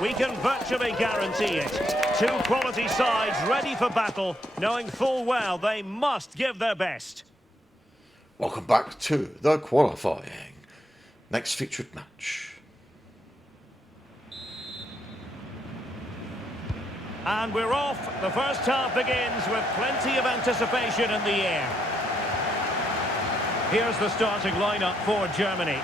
We can virtually guarantee it. Two quality sides ready for battle, knowing full well they must give their best. Welcome back to the qualifying. Next featured match. And we're off. The first half begins with plenty of anticipation in the air. Here's the starting lineup for Germany.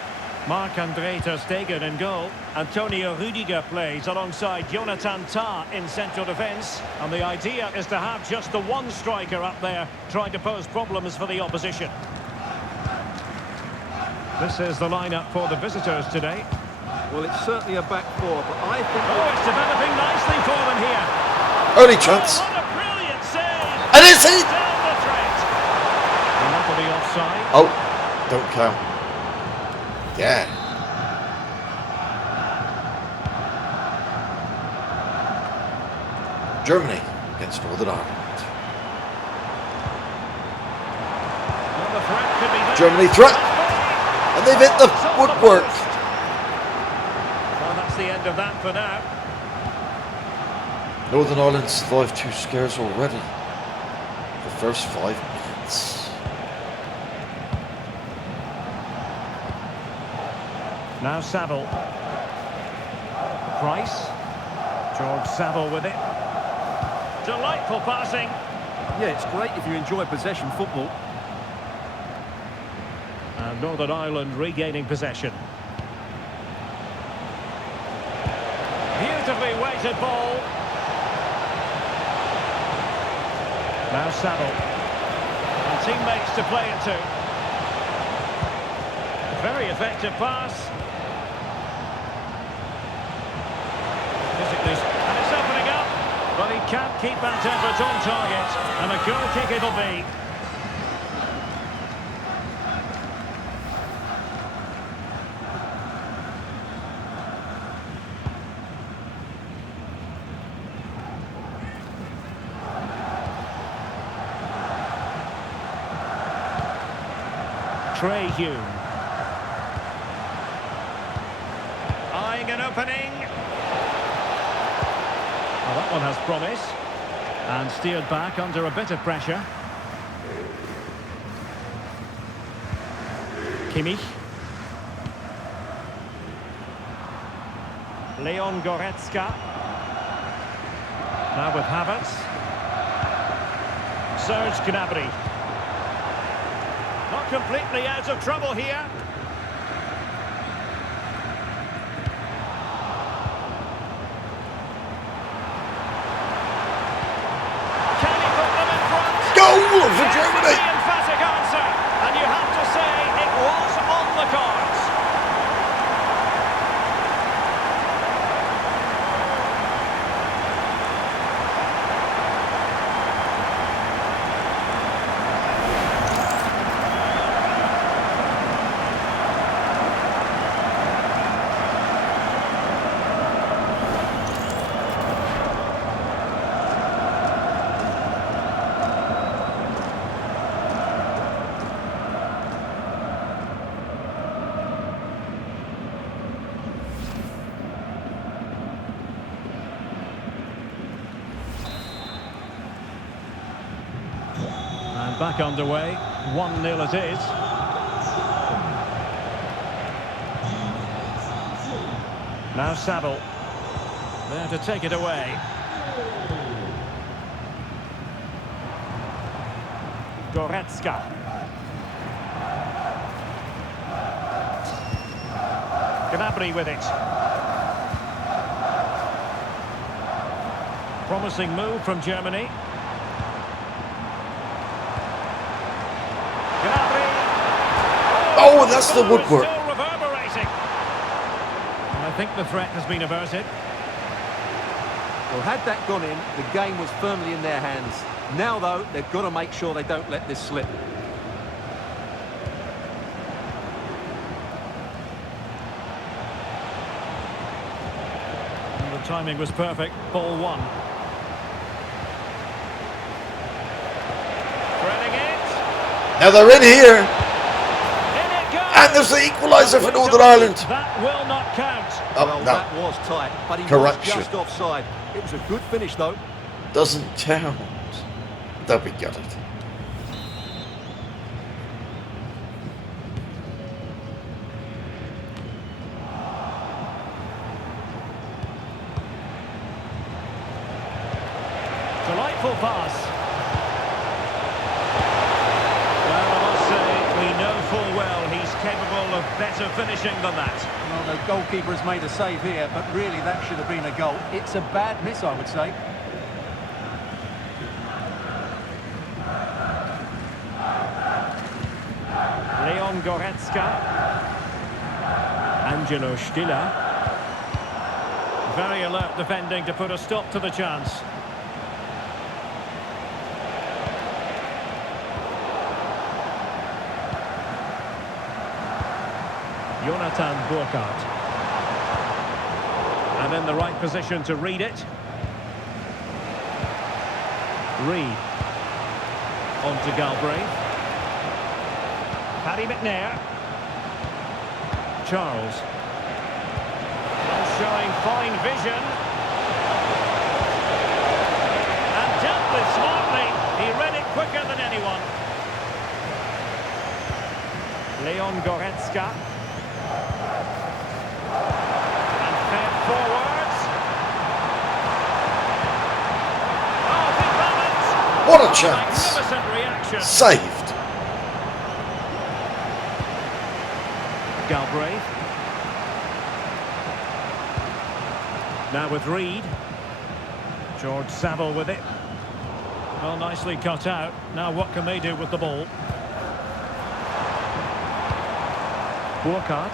Marc-André ter Stegen in goal. Antonio Rüdiger plays alongside Jonathan Tah in central defence. And the idea is to have just the one striker up there trying to pose problems for the opposition. This is the lineup for the visitors today. Well, it's certainly a back four, but I think... Oh, it's developing nicely for them here. Early chance. Oh, what a brilliant save! And it's in! Down the threat. And that'll be offside. Oh, don't count. Yeah. Germany against Northern Ireland. Well, the threat could be there. Germany threat. And they've hit the woodwork. Well, that's the end of that for now. Northern Ireland survived 2 scares already. The first 5 minutes. Now Saville. Price. George Saville with it. Delightful passing. Yeah, it's great if you enjoy possession football. And Northern Ireland regaining possession. Beautifully weighted ball. Now Saville. And teammates to play it to. Very effective pass. And it's opening up, but he can't keep that effort on target, and a goal kick it'll be. Trey Hume. Eyeing an opening. Well, that one has promise. And steered back under a bit of pressure. Kimmich. Leon Goretzka. Now with Havertz. Serge Gnabry. Not completely out of trouble here. Goal for Germany! The emphatic answer, and you have to say it was on the cards. And back underway, 1-0 it is. Now Saville, there to take it away. Goretzka. Gnabry with it. Promising move from Germany. Oh, that's the woodwork. Still reverberating. And I think the threat has been averted. Well, had that gone in, the game was firmly in their hands. Now, though, they've got to make sure they don't let this slip. And the timing was perfect. Ball one. Threading it. Now they're in here. And there's the equaliser for Northern Ireland. That will not count. Oh, Well, no. that was tight, but he was Correction. just offside. It was a good finish, though. Doesn't count. They'll be gutted. Delightful pass. Well, I must say, we know full well he's capable of better finishing than that. Well, the goalkeeper has made a save here, but really that should have been a goal. It's a bad miss, I would say. Leon Goretzka. Angelo Stiller. Very alert defending to put a stop to the chance. Jonathan Burkhardt. And in the right position to read it. Reed. On to Galbraith. Paddy McNair. Charles. And showing fine vision. And dealt with smartly. He read it quicker than anyone. Leon Goretzka. And fed forwards. Oh, big moment. What a chance. Magnificent reaction. Saved. Galbraith. Now with Reed. George Saville with it. Well, nicely cut out. Now what can they do with the ball? Burkhardt.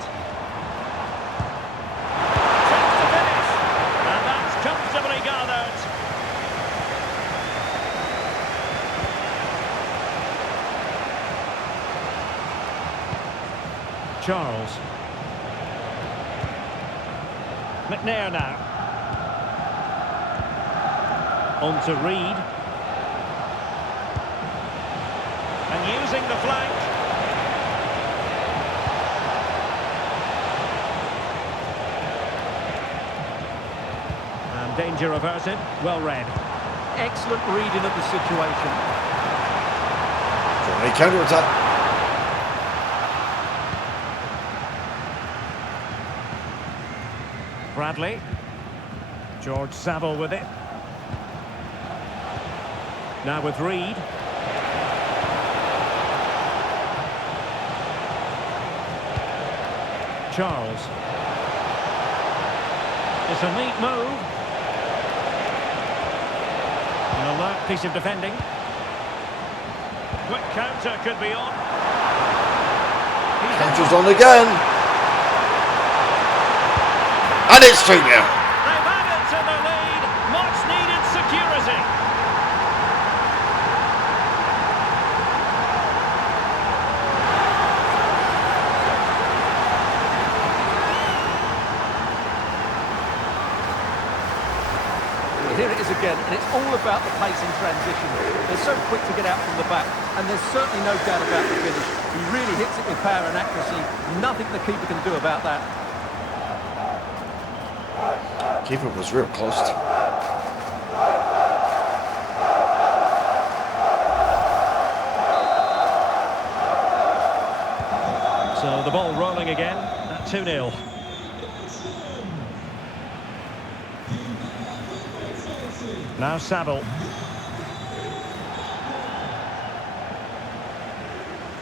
Chance to finish. And that's comfortably gathered. Charles. McNair now. On to Reed. And using the flank. And danger averted. Well read. Excellent reading of the situation. Germany counter-attack. Bradley. George Saville with it. Now with Reed. Charles. It's a neat move. An alert piece of defending. Quick counter could be on. Counter's on again. And it's 2-0. They've added to the lead. Much needed security. Here it is again, and it's all about the pace in transition. They're so quick to get out from the back, and there's certainly no doubt about the finish. He really hits it with power and accuracy. Nothing the keeper can do about that. Keeper was real close to. So the ball rolling again at 2-0. Now Saville.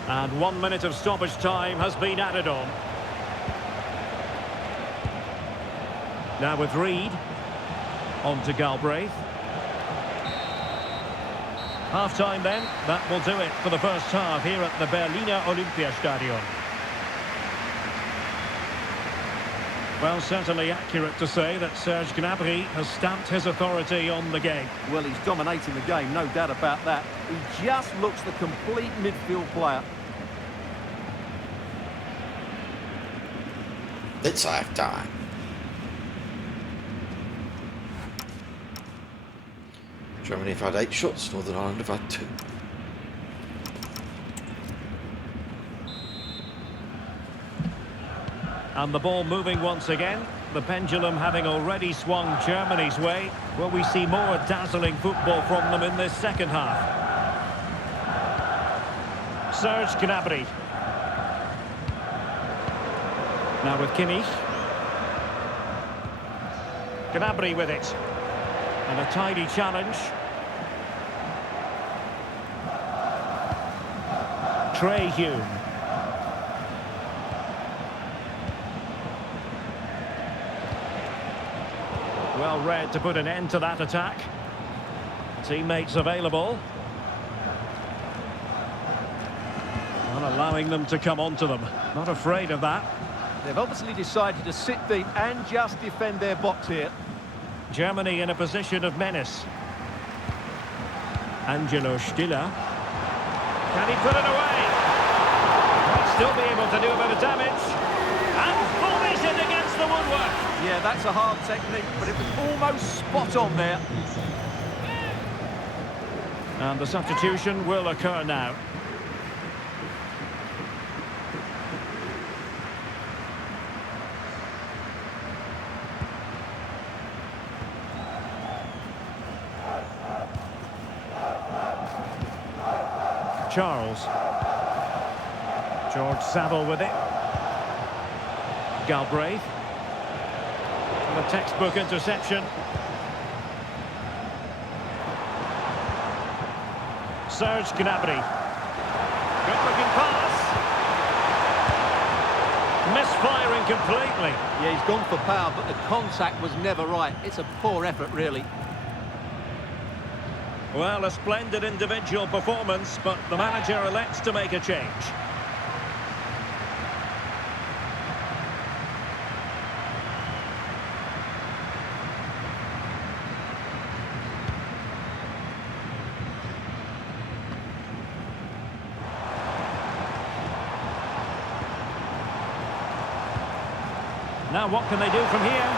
And 1 minute of stoppage time has been added on. Now with Reed. On to Galbraith. Half-time then. That will do it for the first half here at the Berliner Olympiastadion. Well, certainly accurate to say that Serge Gnabry has stamped his authority on the game. Well, he's dominating the game, no doubt about that. He just looks the complete midfield player. It's half-time. Germany have had 8 shots, Northern Ireland have had 2. And the ball moving once again. The pendulum having already swung Germany's way. Will we see more dazzling football from them in this second half? Serge Gnabry. Now with Kimmich. Gnabry with it. And a tidy challenge. Trey Hume. Well read to put an end to that attack. Teammates available. Not allowing them to come onto them. Not afraid of that. They've obviously decided to sit deep and just defend their box here. Germany in a position of menace. Angelo Stiller. Can he put it away? Might still be able to do a bit of damage. And volleys it against the woodwork. Yeah, that's a hard technique, but it was almost spot on there. And the substitution will occur now. Charles. George Saville with it. Galbraith. And a textbook interception. Serge Gnabry. Good looking pass. Misfiring completely. Yeah, he's gone for power, but the contact was never right. It's a poor effort, really. Well, a splendid individual performance, but the manager elects to make a change. Now what can they do from here?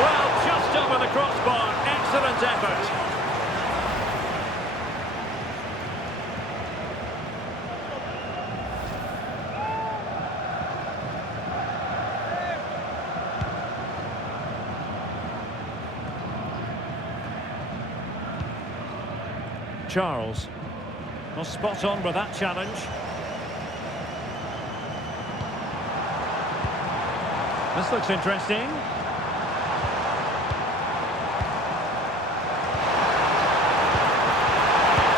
Well, just over the crossbar. Excellent effort. Charles. Well, spot on with that challenge. This looks interesting.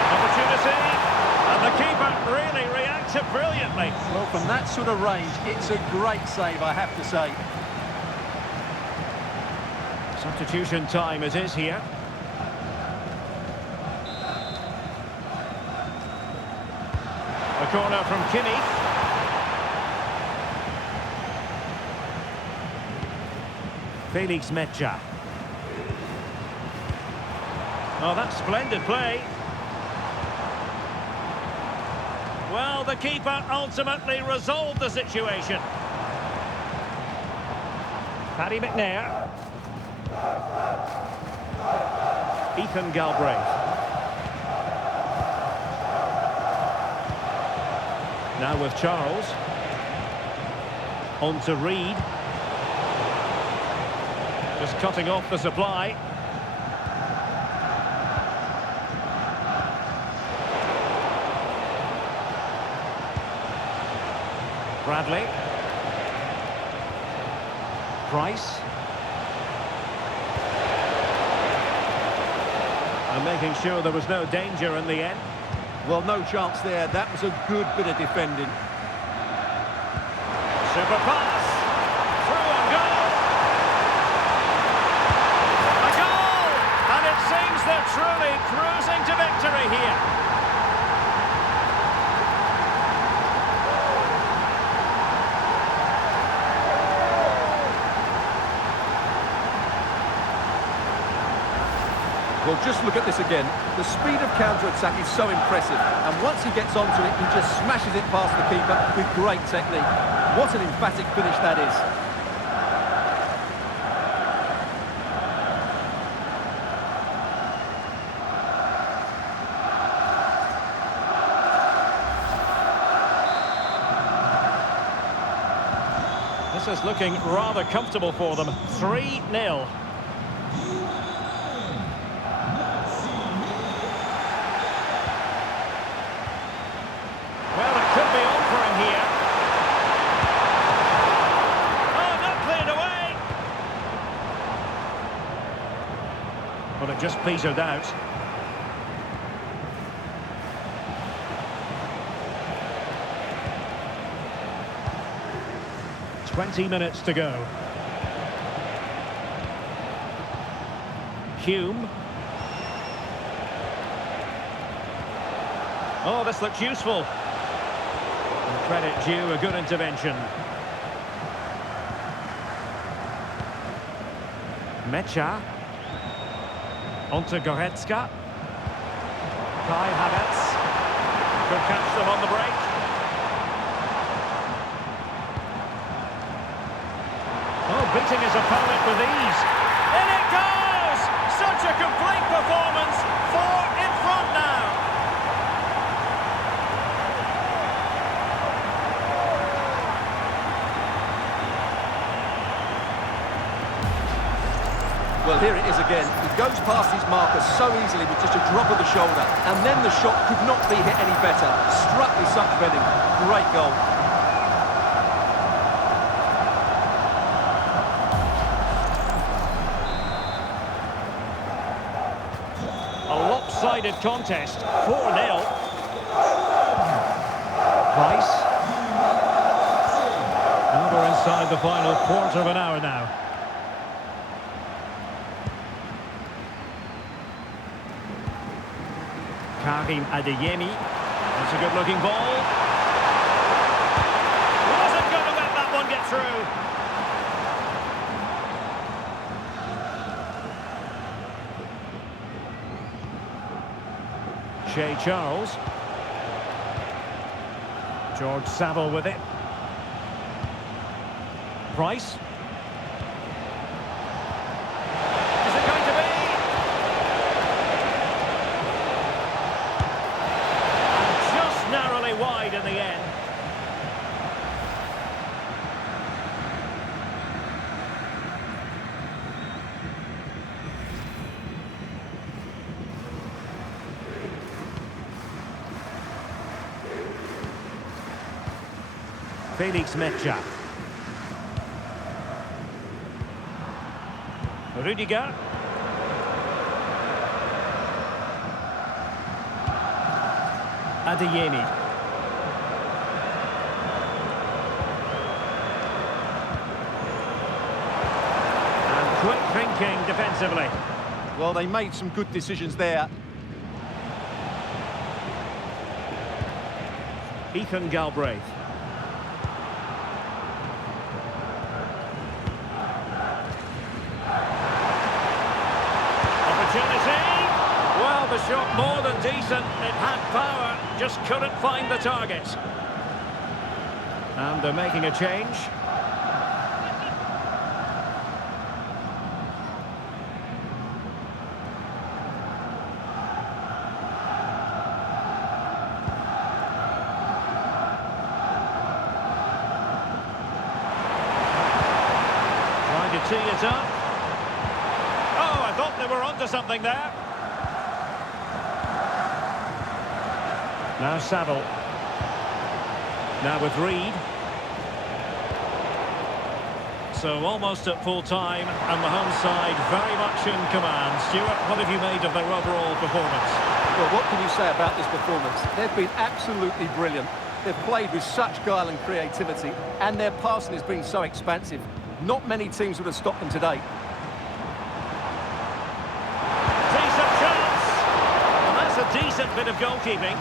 Opportunity. And the keeper really reacted brilliantly. Well, from that sort of range, it's a great save, I have to say. Substitution time it is here. A corner from Kimmich. Felix Mecha. Oh, that's splendid play. Well, the keeper ultimately resolved the situation. Paddy McNair. Ethan Galbraith. Now with Charles. On to Reed. Just cutting off the supply. Bradley. Price. And making sure there was no danger in the end. Well, no chance there. That was a good bit of defending. Super pass. Through and goal. A goal! And it seems they're truly cruising to victory here. Well, just look at this again. The speed of counter-attack is so impressive. And once he gets onto it, he just smashes it past the keeper with great technique. What an emphatic finish that is. This is looking rather comfortable for them. 3-0. Well, it could be on for him here. Oh, not cleared away. But it just petered out. Twenty minutes to go. Hume. Oh, this looks useful. And credit due, a good intervention. Mecha. Onto Goretzka. Kai Havertz. Could catch them on the break. Oh, beating his opponent with ease. In it goes! Such a complete performance. 4 in front now. Well, here it is again. He goes past his marker so easily with just a drop of the shoulder. And then the shot could not be hit any better. Struck with such bedding. Great goal. A lopsided contest, 4-0. Price. Now we're inside the final quarter of an hour now. Karim Adeyemi. That's a good-looking ball. Wasn't going to let that one get through. Shea Charles. George Saville with it. Price. Is it going to be? Just narrowly wide in the end. Felix Mecha. Rudiger. Adeyemi. And quick thinking defensively. Well, they made some good decisions there. Ethan Galbraith. Well, the shot more than decent. It had power, just couldn't find the target. And they're making a change. Trying to tee it up. Oh, I thought they were onto something there. Now Saville. Now with Reed. So almost at full time, and the home side very much in command. Stuart, what have you made of their overall performance? Well, what can you say about this performance? They've been absolutely brilliant. They've played with such guile and creativity, and their passing has been so expansive. Not many teams would have stopped them today. Decent chance! And that's a decent bit of goalkeeping.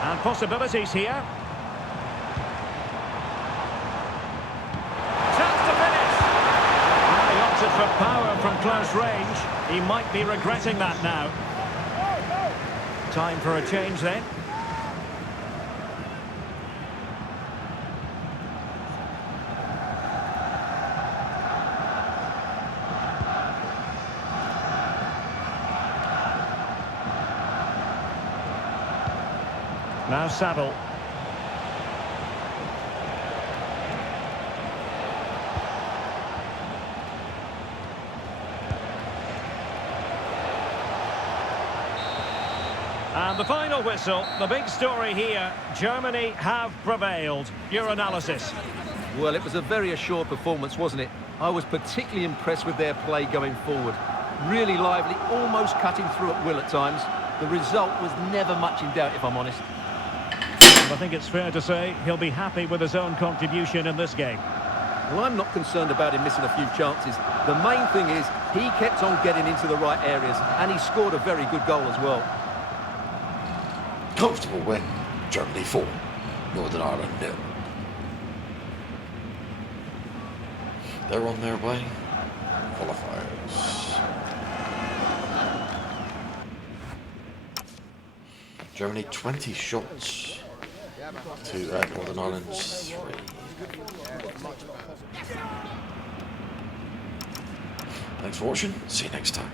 And possibilities here. Chance to finish! Well, he opted for power from close range. He might be regretting that now. Time for a change then. Now Saville. And the final whistle, the big story here, Germany have prevailed. Your analysis? Well, it was a very assured performance, wasn't it? I was particularly impressed with their play going forward. Really lively, almost cutting through at will at times. The result was never much in doubt, if I'm honest. I think it's fair to say he'll be happy with his own contribution in this game. Well, I'm not concerned about him missing a few chances. The main thing is he kept on getting into the right areas, and he scored a very good goal as well. Comfortable win. Germany 4, Northern Ireland 0. They're on their way. Qualifiers. Germany 20 shots to Northern Ireland's 3. Thanks for watching. See you next time.